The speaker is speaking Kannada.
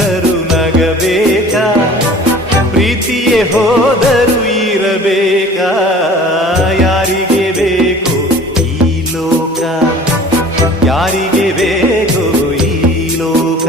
ನಲಿದರೂ ನಗಬೇಕಾ, ಪ್ರೀತಿಯೇ ಹೋದರೂ ಇರಬೇಕಾ, ಯಾರಿಗೆ ಬೇಕು ಈ ಲೋಕ, ಯಾರಿಗೆ ಬೇಕು ಈ ಲೋಕ.